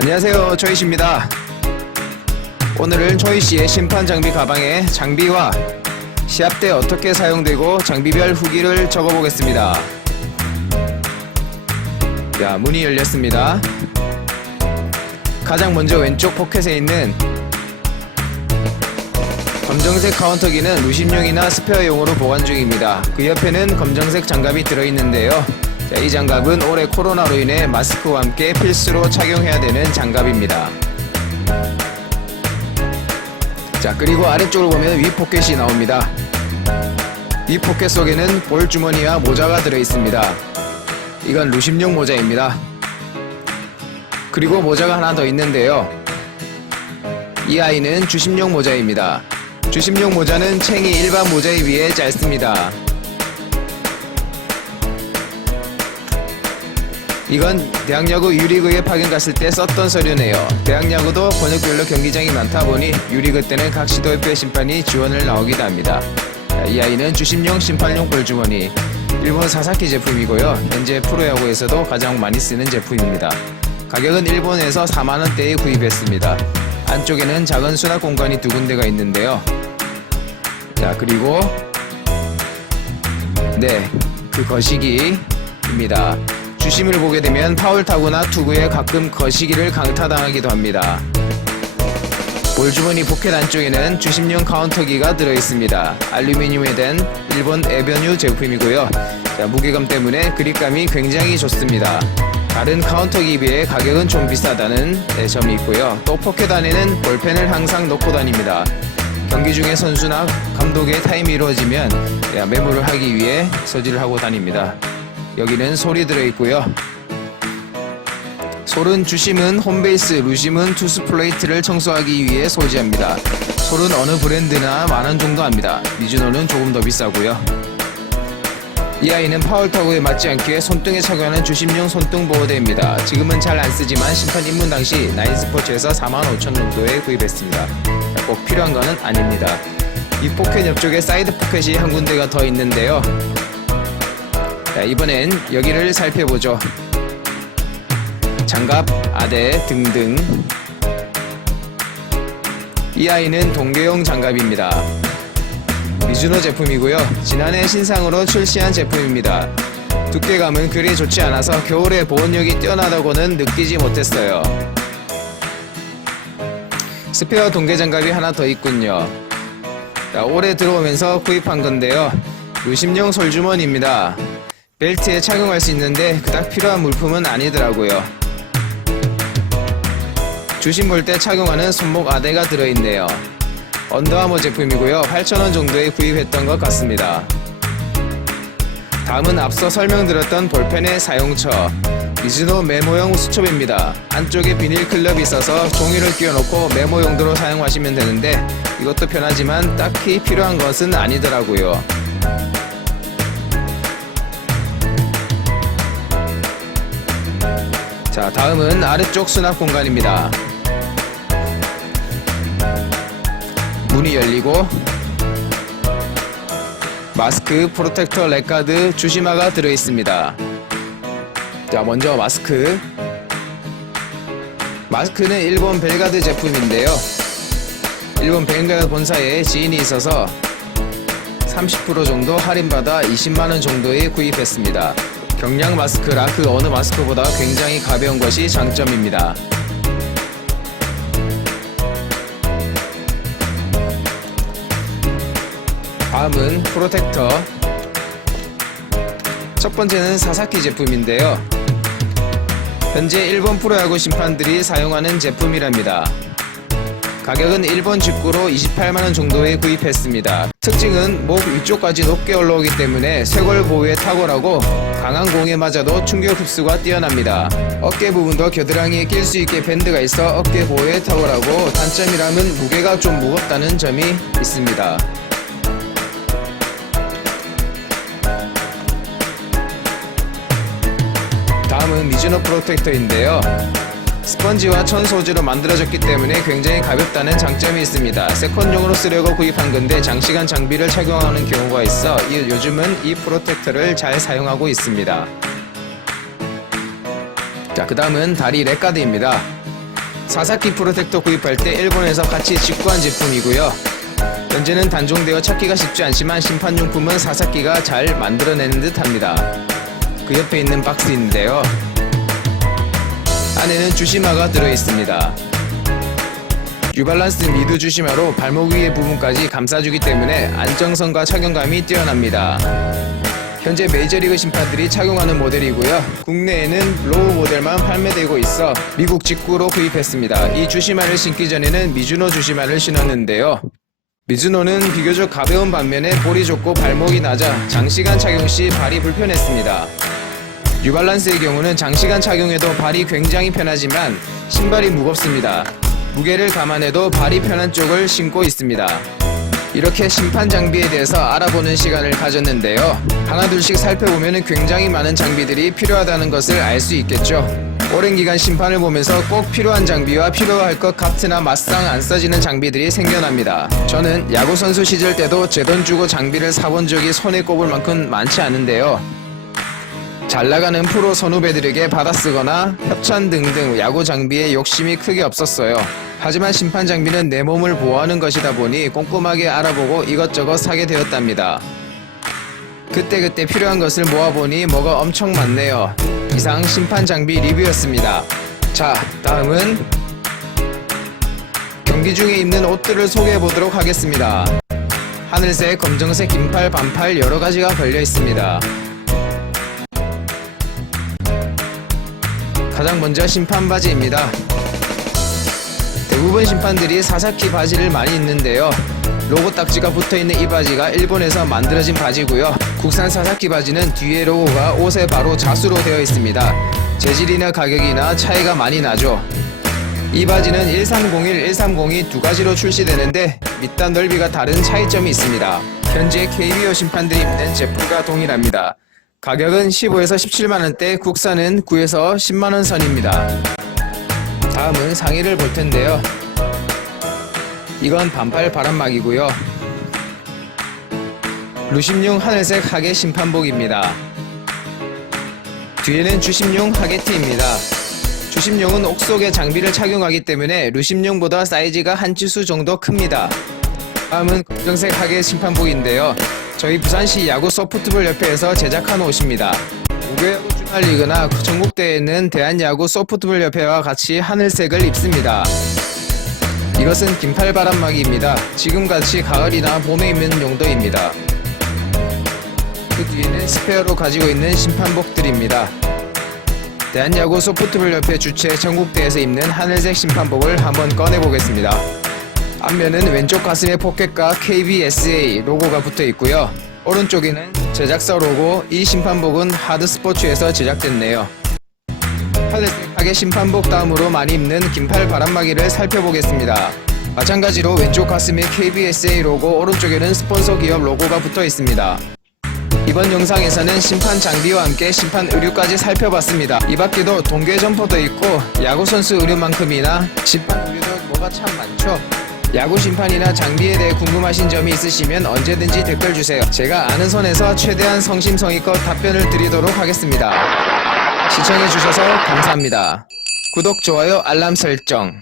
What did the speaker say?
안녕하세요 초이씨입니다 오늘은 초이씨의 심판 장비 가방의 장비와 시합 때 어떻게 사용되고 장비별 후기를 적어보겠습니다 자 문이 열렸습니다 가장 먼저 왼쪽 포켓에 있는 검정색 카운터기는 루심용이나 스페어용으로 보관 중입니다. 그 옆에는 검정색 장갑이 들어있는데요. 자, 이 장갑은 올해 코로나로 인해 마스크와 함께 필수로 착용해야 되는 장갑입니다. 자, 그리고 아래쪽으로 보면 위 포켓이 나옵니다. 이 포켓 속에는 볼 주머니와 모자가 들어 있습니다. 이건 루심용 모자입니다. 그리고 모자가 하나 더 있는데요. 이 아이는 주심용 모자입니다. 주심용 모자는 챙이 일반 모자에 비해 짧습니다. 이건 대학야구 유리그에 파견 갔을 때 썼던 서류네요. 대학야구도 번역별로 경기장이 많다 보니 유리그 때는 각 시도협회 심판이 지원을 나오기도 합니다. 자, 이 아이는 주심용 심판용 볼주머니 일본 사사키 제품이고요. 현재 프로야구에서도 가장 많이 쓰는 제품입니다. 가격은 일본에서 4만원대에 구입했습니다. 안쪽에는 작은 수납 공간이 두 군데가 있는데요. 자, 그리고 네, 그 거시기입니다. 주심을 보게 되면 파울 타구나 투구에 가끔 거시기를 강타당하기도 합니다. 볼주머니 포켓 안쪽에는 주심용 카운터기가 들어있습니다. 알루미늄에 된 일본 에베뉴 제품이고요. 자, 무게감 때문에 그립감이 굉장히 좋습니다. 다른 카운터기에 비해 가격은 좀 비싸다는 네, 점이 있고요. 또 포켓 안에는 볼펜을 항상 넣고 다닙니다. 경기 중에 선수나 감독의 타임이 이루어지면 야, 메모를 하기 위해 서지를 하고 다닙니다. 여기는 솔이 들어있고요. 솔은 주심은 홈베이스, 루심은 투스 플레이트를 청소하기 위해 소지합니다. 솔은 어느 브랜드나 만 원 정도 합니다. 미즈노는 조금 더 비싸고요. 이 아이는 파울 타구에 맞지 않게 손등에 착용하는 주심용 손등 보호대입니다. 지금은 잘 안 쓰지만 심판 입문 당시 나인스포츠에서 45,000 정도에 구입했습니다. 꼭 필요한 것은 아닙니다. 이 포켓 옆쪽에 사이드 포켓이 한 군데가 더 있는데요. 자, 이번엔 여기를 살펴보죠. 장갑, 아대 등등. 이 아이는 동계용 장갑입니다. 미즈노 제품이고요. 지난해 신상으로 출시한 제품입니다. 두께감은 그리 좋지 않아서 겨울에 보온력이 뛰어나다고는 느끼지 못했어요. 스페어 동계 장갑이 하나 더 있군요. 자, 올해 들어오면서 구입한 건데요. 루심용 솔주머니입니다. 벨트에 착용할 수 있는데 그닥 필요한 물품은 아니더라고요. 주심 볼때 착용하는 손목 아대가 들어있네요. 언더아머 제품이고요. 8,000원 정도에 구입했던 것 같습니다. 다음은 앞서 설명드렸던 볼펜의 사용처. 미즈노 메모용 수첩입니다. 안쪽에 비닐 클럽이 있어서 종이를 끼워놓고 메모 용도로 사용하시면 되는데 이것도 편하지만 딱히 필요한 것은 아니더라고요. 자, 다음은 아래쪽 수납 공간입니다. 문이 열리고 마스크, 프로텍터, 렉가드, 주시마가 들어있습니다. 자, 먼저 마스크. 마스크는 일본 벨가드 제품인데요. 일본 벨가드 본사에 지인이 있어서 30% 정도 할인받아 20만원 정도에 구입했습니다. 경량 마스크라 그 어느 마스크보다 굉장히 가벼운 것이 장점입니다. 다음은 프로텍터. 첫 번째는 사사키 제품인데요. 현재 일본 프로야구 심판들이 사용하는 제품이랍니다. 가격은 일본 직구로 28만원 정도에 구입했습니다. 특징은 목 위쪽까지 높게 올라오기 때문에 쇄골 보호에 탁월하고 강한 공에 맞아도 충격 흡수가 뛰어납니다. 어깨 부분도 겨드랑이에 낄 수 있게 밴드가 있어 어깨 보호에 탁월하고 단점이라면 무게가 좀 무겁다는 점이 있습니다. 다음은 미즈노 프로텍터인데요. 스펀지와 천 소재로 만들어졌기 때문에 굉장히 가볍다는 장점이 있습니다. 세컨용으로 쓰려고 구입한 건데 장시간 장비를 착용하는 경우가 있어 이- 요즘은 이 프로텍터를 잘 사용하고 있습니다. 자, 그 다음은 다리 렉가드입니다. 사사키 프로텍터 구입할 때 일본에서 같이 직구한 제품이고요. 현재는 단종되어 찾기가 쉽지 않지만 심판용품은 사사키가 잘 만들어내는 듯합니다. 그 옆에 있는 박스인데요. 안에는 주시마가 들어있습니다. 뉴발란스 미드 주시마로 발목 위의 부분까지 감싸주기 때문에 안정성과 착용감이 뛰어납니다. 현재 메이저리그 심판들이 착용하는 모델이고요. 국내에는 로우 모델만 판매되고 있어 미국 직구로 구입했습니다. 이 주시마를 신기 전에는 미즈노 주시마를 신었는데요. 미즈노는 비교적 가벼운 반면에 볼이 좁고 발목이 낮아 장시간 착용 시 발이 불편했습니다. 뉴발란스의 경우는 장시간 착용해도 발이 굉장히 편하지만 신발이 무겁습니다. 무게를 감안해도 발이 편한 쪽을 신고 있습니다. 이렇게 심판 장비에 대해서 알아보는 시간을 가졌는데요. 하나 둘씩 살펴보면 굉장히 많은 장비들이 필요하다는 것을 알 수 있겠죠. 오랜 기간 심판을 보면서 꼭 필요한 장비와 필요할 것 같으나 막상 안 써지는 장비들이 생겨납니다. 저는 야구 선수 시절 때도 제 돈 주고 장비를 사본 적이 손에 꼽을 만큼 많지 않은데요. 잘 나가는 프로 선후배들에게 받아 쓰거나 협찬 등등 야구 장비에 욕심이 크게 없었어요. 하지만 심판 장비는 내 몸을 보호하는 것이다 보니 꼼꼼하게 알아보고 이것저것 사게 되었답니다. 그때그때 필요한 것을 모아보니 뭐가 엄청 많네요. 이상 심판 장비 리뷰였습니다. 자, 다음은 경기 중에 입는 옷들을 소개해 보도록 하겠습니다. 하늘색, 검정색, 긴팔, 반팔 여러 가지가 걸려 있습니다. 가장 먼저 심판 바지입니다. 대부분 심판들이 사사키 바지를 많이 입는데요. 로고 딱지가 붙어 있는 이 바지가 일본에서 만들어진 바지고요. 국산 사사키 바지는 뒤에 로고가 옷에 바로 자수로 되어 있습니다. 재질이나 가격이나 차이가 많이 나죠. 이 바지는 1301, 1302 두 가지로 출시되는데 밑단 넓이가 다른 차이점이 있습니다. 현재 KBO 심판들이 입는 제품과 동일합니다. 가격은 15에서 17만원대, 국산은 9에서 10만원 선입니다. 다음은 상의를 볼 텐데요. 이건 반팔 바람막이고요. 루심용 하늘색 하계 심판복입니다. 뒤에는 주심용 하계티입니다. 주심용은 옥속에 장비를 착용하기 때문에 루심용보다 사이즈가 한 치수 정도 큽니다. 다음은 검정색 하계 심판복인데요. 저희 부산시 야구 소프트볼 협회에서 제작한 옷입니다. 우배야구 주말리그나 전국대회는 대한야구 소프트볼 협회와 같이 하늘색을 입습니다. 이것은 긴팔 바람막이입니다. 지금같이 가을이나 봄에 입는 용도입니다. 그 뒤에는 스페어로 가지고 있는 심판복들입니다. 대한야구 소프트볼 협회 주최 전국대회에서 입는 하늘색 심판복을 한번 꺼내보겠습니다. 앞면은 왼쪽 가슴에 포켓과 KBSA 로고가 붙어 있고요. 오른쪽에는 제작사 로고, 이 심판복은 하드스포츠에서 제작됐네요. 하늘색하게 심판복 다음으로 많이 입는 긴팔 바람막이를 살펴보겠습니다. 마찬가지로 왼쪽 가슴에 KBSA 로고, 오른쪽에는 스폰서 기업 로고가 붙어 있습니다. 이번 영상에서는 심판 장비와 함께 심판 의류까지 살펴봤습니다. 이 밖에도 동계 점퍼도 있고 야구 선수 의류만큼이나 심판 의류도 뭐가 참 많죠. 야구 심판이나 장비에 대해 궁금하신 점이 있으시면 언제든지 댓글 주세요. 제가 아는 선에서 최대한 성심성의껏 답변을 드리도록 하겠습니다. 시청해주셔서 감사합니다. 구독, 좋아요, 알람 설정.